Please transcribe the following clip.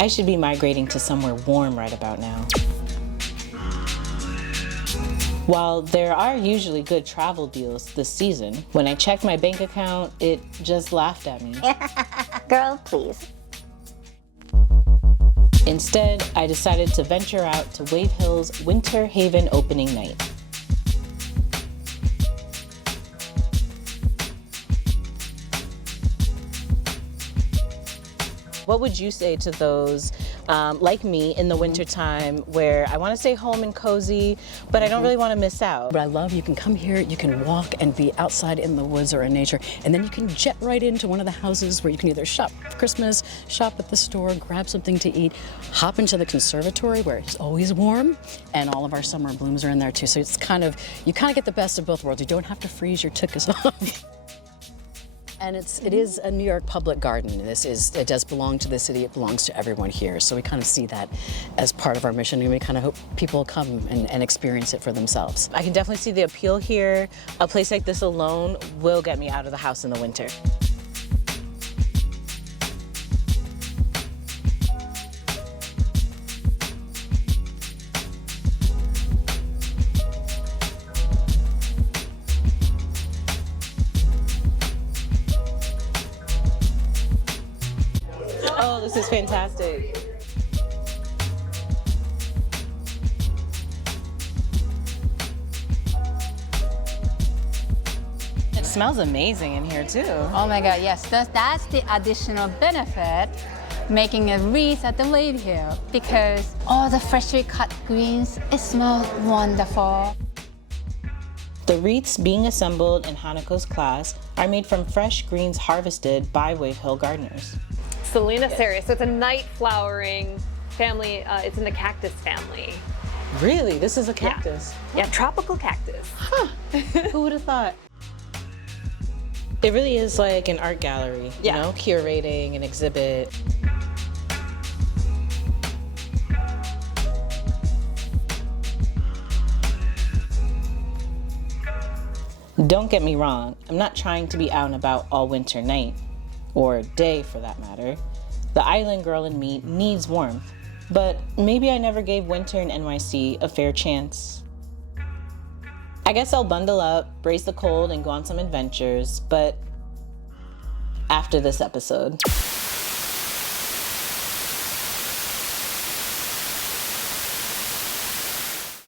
I should be migrating to somewhere warm right about now. While there are usually good travel deals this season, when I checked my bank account, it just laughed at me. Girl, please. Instead, I decided to venture out to Wave Hill's Winter Haven opening night. What would you say to those like me in the wintertime where I want to stay home and cozy, but I don't really want to miss out? What I love, you can come here, you can walk and be outside in the woods or in nature, and then you can jet right into one of the houses where you can either shop for Christmas, shop at the store, grab something to eat, hop into the conservatory where it's always warm, and all of our summer blooms are in there too. So it's you kind of get the best of both worlds. You don't have to freeze your tuchus off. And it is a New York public garden. It does belong to the city, it belongs to everyone here. So we kind of see that as part of our mission, and we kind of hope people come and experience it for themselves. I can definitely see the appeal here. A place like this alone will get me out of the house in the winter. Oh, this is fantastic. It smells amazing in here too. Oh my God, yes, that's the additional benefit making a wreath at the Wave Hill, because all the freshly cut greens, it smells wonderful. The wreaths being assembled in Hanukkah's class are made from fresh greens harvested by Wave Hill gardeners. Solanaceae, so it's a night flowering family. It's in the cactus family. Really? This is a cactus? Yeah, tropical cactus. Huh. Who would have thought? It really is like an art gallery, you know, curating an exhibit. Don't get me wrong, I'm not trying to be out and about all winter night, or day for that matter. The island girl in me needs warmth, but maybe I never gave winter in NYC a fair chance. I guess I'll bundle up, brace the cold, and go on some adventures, but after this episode.